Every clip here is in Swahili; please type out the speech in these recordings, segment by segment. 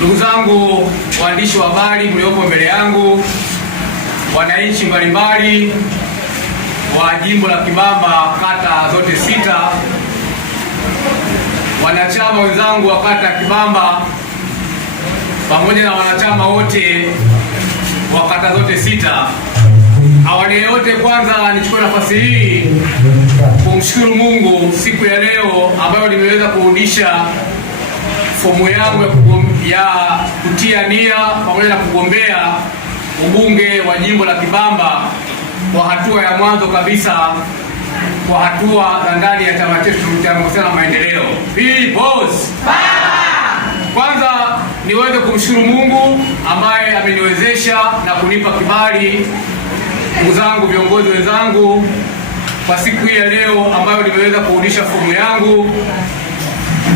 Ndugu zangu waandishi wa habari mliopo mbele yangu, wananchi mbalimbali wa jimbo la Kibamba kata zote 6, wanachama wenzangu wa kata ya Kibamba pamoja na wanachama wote wa kata zote 6. Awali ya yote, kwanza nichukue nafasi hii kumshukuru Mungu siku ya leo ambayo nimeweza kurudisha fomu yangu ya kutia nia pamoja na kugombea ubunge wa jimbo la Kibamba kwa hatua ya mwanzo kabisa, kwa hatua za ndani ya chama chetu cha Demokrasia na Maendeleo. Kwanza niweze kumshukuru Mungu ambaye ameniwezesha na kunipa kibali, ndugu zangu, viongozi wenzangu, kwa siku hii ya leo ambayo nimeweza kurudisha fomu yangu.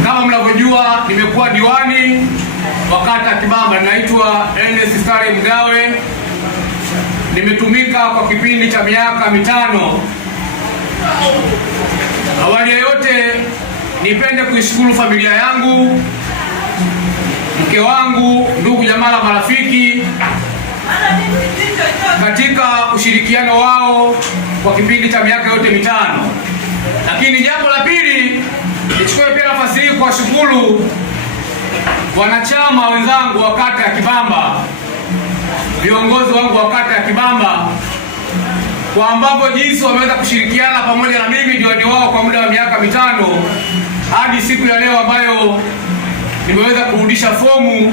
Kama mnavyojua, nimekuwa diwani wa kata ya Kibamba, naitwa Ernest Stare Mgawe. Nimetumika kwa kipindi cha miaka 5. Awali ya yote, nipende kuishukuru familia yangu, mke wangu, ndugu jamaa na marafiki katika ushirikiano wao kwa kipindi cha miaka yote 5. Lakini jambo la pili, nichukue pia nafasi hii kuwashukuru wanachama wenzangu wa kata ya Kibamba, viongozi wangu wa kata ya Kibamba, kwa ambapo jinsi wameweza kushirikiana pamoja na mimi diwani wao kwa muda wa miaka 5 hadi siku ya leo ambayo nimeweza kurudisha fomu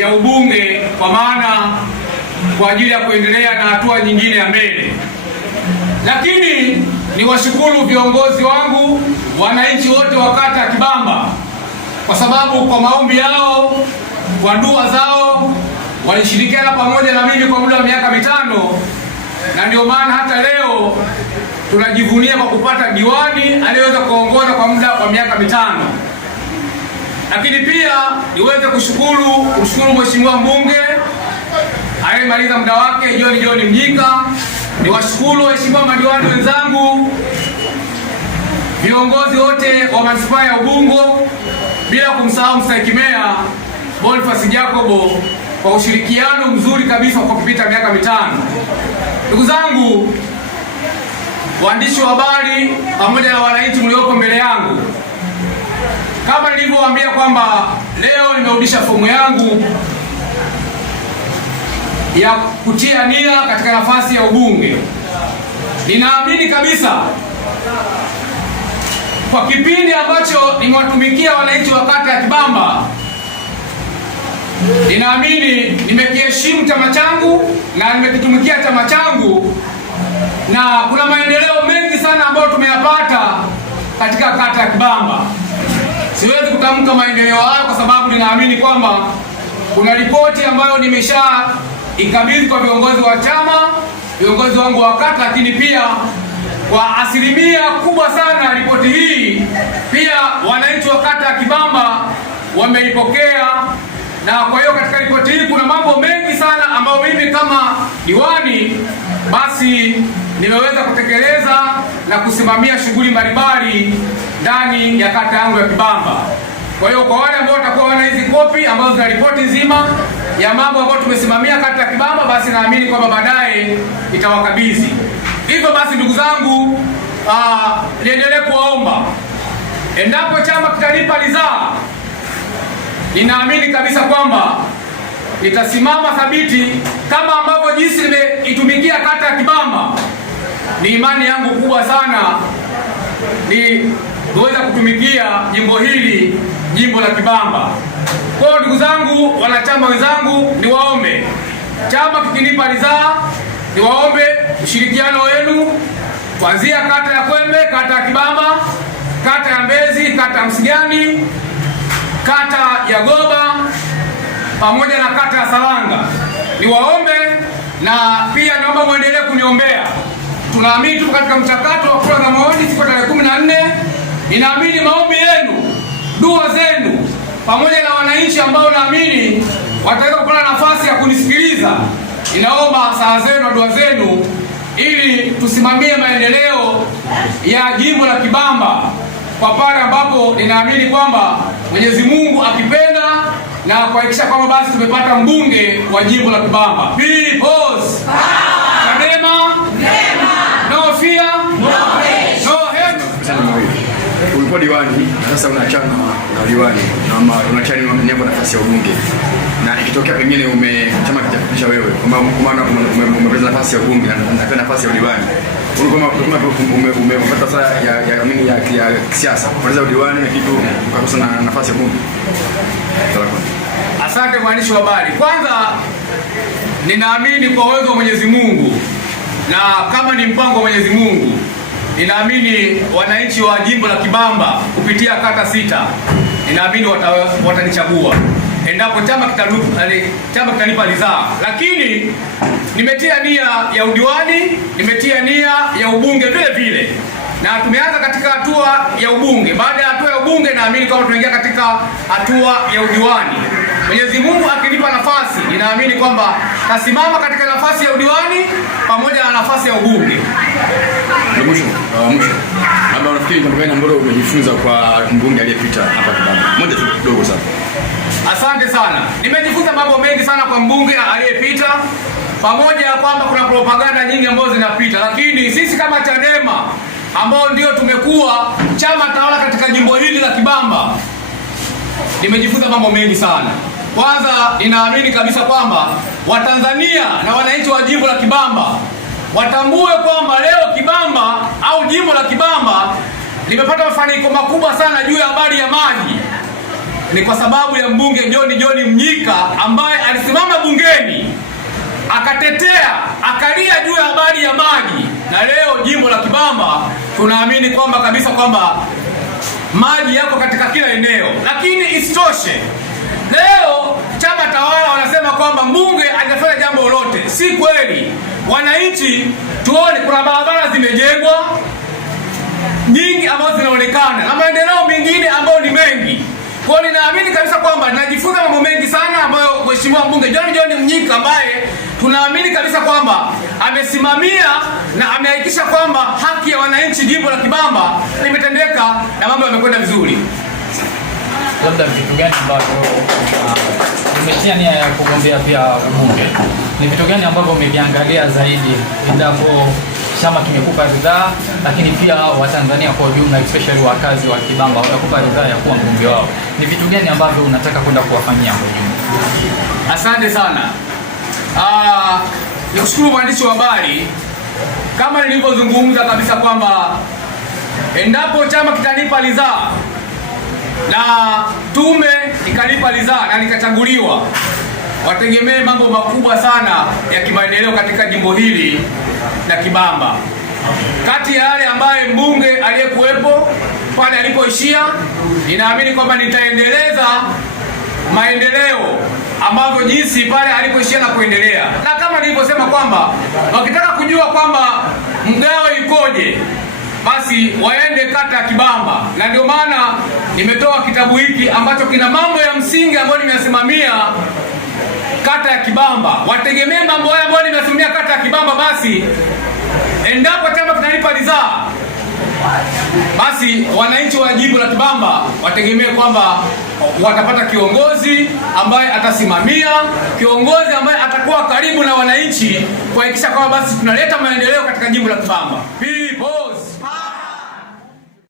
ya ubunge, kwa maana kwa ajili ya kuendelea na hatua nyingine ya mbele. Lakini niwashukuru viongozi wangu, wananchi wote wa kata ya Kibamba, kwa sababu kwa maombi yao, kwa dua zao, walishirikiana pamoja na mimi kwa muda wa miaka 5, na ndio maana hata leo tunajivunia kwa kupata diwani aliyeweza kuongoza kwa muda wa miaka 5. Lakini pia niweze kumshukuru Mheshimiwa mbunge aliyemaliza muda wake, John Mnyika. Niwashukuru waheshimiwa madiwani wenzangu, viongozi wote wa manispaa ya Ubungo, bila kumsahau mstahiki meya Boniface Jacobo kwa ushirikiano mzuri kabisa kwa kupita miaka 5. Ndugu zangu waandishi wa habari pamoja na wananchi mliopo mbele yangu, kama nilivyowaambia kwamba leo nimerudisha fomu yangu ya kutia nia katika nafasi ya ubunge. Ninaamini kabisa kwa kipindi ambacho nimewatumikia wananchi wa kata ya Kibamba, ninaamini nimekiheshimu chama changu na nimekitumikia chama changu, na kuna maendeleo mengi sana ambayo tumeyapata katika kata ya Kibamba. Siwezi kutamka maendeleo hayo kwa sababu ninaamini kwamba kuna ripoti ambayo nimesha ikabidhi kwa viongozi wa chama, viongozi wangu wa kata, lakini pia kwa asilimia kubwa sana ripoti hii pia wananchi wa kata ya Kibamba wameipokea. Na kwa hiyo katika ripoti hii kuna mambo mengi sana ambayo mimi kama diwani basi nimeweza kutekeleza na kusimamia shughuli mbalimbali ndani ya kata yangu ya Kibamba. Kwa hiyo kwa wale ambao watakuwa wana hizi kopi ambazo zina ripoti nzima ya mambo ambayo tumesimamia kata ya Kibamba, basi naamini kwamba baadaye itawakabidhi. Hivyo basi ndugu zangu, niendelee kuwaomba, endapo chama kitanipa ridhaa, ninaamini kabisa kwamba nitasimama thabiti kama ambavyo jinsi nimeitumikia kata ya Kibamba. Ni imani yangu kubwa sana niweza kutumikia jimbo hili, jimbo la Kibamba. Kwa hiyo ndugu zangu, wanachama wenzangu, niwaombe, chama kikinipa ridhaa, niwaombe ushirikiano wenu kuanzia kata ya Kwembe, kata ya Kibamba, kata ya Mbezi, kata ya Msigani, kata ya Goba pamoja na kata ya Salanga. Niwaombe na pia naomba muendelee kuniombea. Tunaamini tuko katika mchakato wa kura za maoni siku tarehe 14. Ninaamini maombi yenu, dua zenu pamoja na wananchi ambao naamini wataweza kupata nafasi ya kunisikiliza, ninaomba saa zenu na dua zenu ili tusimamie maendeleo ya jimbo la Kibamba kwa pale ambapo ninaamini kwamba Mwenyezi Mungu akipenda na kuhakikisha kwamba basi tumepata mbunge wa jimbo la Kibamba. People's Chadema, no fear, no hate. Ulikuwa diwani na sasa unaachana na diwani na unaachana na nafasi ya ubunge, na ikitokea pengine chama kijakupisha wewe kwa maana umepata nafasi ya ubunge na nafasi ya diwani, umepata sasa ya kisiasa kumaliza udiwani na kitu ukakosa na nafasi ya ubunge. Asante mwandishi wa habari. Kwanza ninaamini kwa uwezo wa Mwenyezi Mungu, na kama ni mpango wa Mwenyezi Mungu, ninaamini wananchi wa jimbo la Kibamba kupitia kata 6 ninaamini watanichagua endapo chama kitanipa ridhaa. Lakini nimetia nia ya udiwani, nimetia nia ya ubunge vile vile, na tumeanza katika hatua ya ubunge. Baada ya hatua ya ubunge, naamini kama tunaingia katika hatua ya udiwani. Mwenyezi Mungu akinipa nafasi, ninaamini kwamba tasimama katika nafasi ya udiwani pamoja na nafasi ya ubunge. Mwisho, labda unafikiri jambo gani ambalo umejifunza kwa mbunge aliyepita hapa Kibamba? Moja tu kidogo sana. Asante sana. Nimejifunza mambo mengi sana kwa mbunge aliyepita, pamoja na kwamba kuna propaganda nyingi ambazo zinapita, lakini sisi kama Chadema ambao ndio tumekuwa chama tawala katika jimbo hili la Kibamba, nimejifunza mambo mengi sana. Kwanza, ninaamini kabisa kwamba Watanzania na wananchi wa jimbo la Kibamba watambue kwamba leo Kibamba au jimbo la Kibamba limepata mafanikio makubwa sana juu ya habari ya maji. Ni kwa sababu ya mbunge John Mnyika ambaye alisimama bungeni akatetea, akalia juu ya habari ya maji, na leo jimbo la Kibamba tunaamini kwamba kabisa kwamba maji yako katika kila eneo. Lakini isitoshe, leo chama tawala wanasema kwamba mbunge hajafanya jambo lolote. Si kweli. Wananchi tuone kuna barabara zimejengwa nyingi ambazo zinaonekana na maendeleo mengine ambayo ni mengi. Kwa hiyo ninaamini kabisa kwamba najifunza mambo mengi sana ambayo Mheshimiwa mbunge John Mnyika ambaye tunaamini kabisa kwamba amesimamia na amehakikisha kwamba haki ya wananchi jimbo la Kibamba limetendeka na mambo yamekwenda vizuri. Labda vitu gani ambavyo umetia nia ya kugombea pia ubunge? Ni vitu gani ambavyo umeviangalia zaidi endapo chama kimekupa ridhaa, lakini pia Watanzania kwa ujumla, especially wakazi wa Kibamba watakupa ridhaa ya kuwa mbunge wao? Ni vitu gani ambavyo unataka kwenda kuwafanyia kwa ujumla? Asante sana. Nikushukuru mwandishi wa habari. Kama nilivyozungumza kabisa kwamba endapo chama kitanipa ridhaa na tume ikanipa ridhaa na nikachaguliwa, wategemee mambo makubwa sana ya kimaendeleo katika jimbo hili la Kibamba. Kati ya yale ambaye mbunge aliyekuwepo pale alipoishia, ninaamini kwamba nitaendeleza maendeleo ambavyo jinsi pale alipoishia na kuendelea. Na kama nilivyosema kwamba wakitaka kujua kwamba mgawe ikoje, basi waende kata ya Kibamba, na ndio maana nimetoa kitabu hiki ambacho kina mambo ya msingi ambayo nimeyasimamia kata ya Kibamba. Wategemee mambo haya ambayo nimeyasimamia kata ya Kibamba, basi endapo chama kinanipa ridhaa, basi wananchi wa jimbo la Kibamba wategemee kwamba watapata kiongozi ambaye atasimamia, kiongozi ambaye atakuwa karibu na wananchi kuhakikisha kwamba basi tunaleta maendeleo katika jimbo la Kibamba.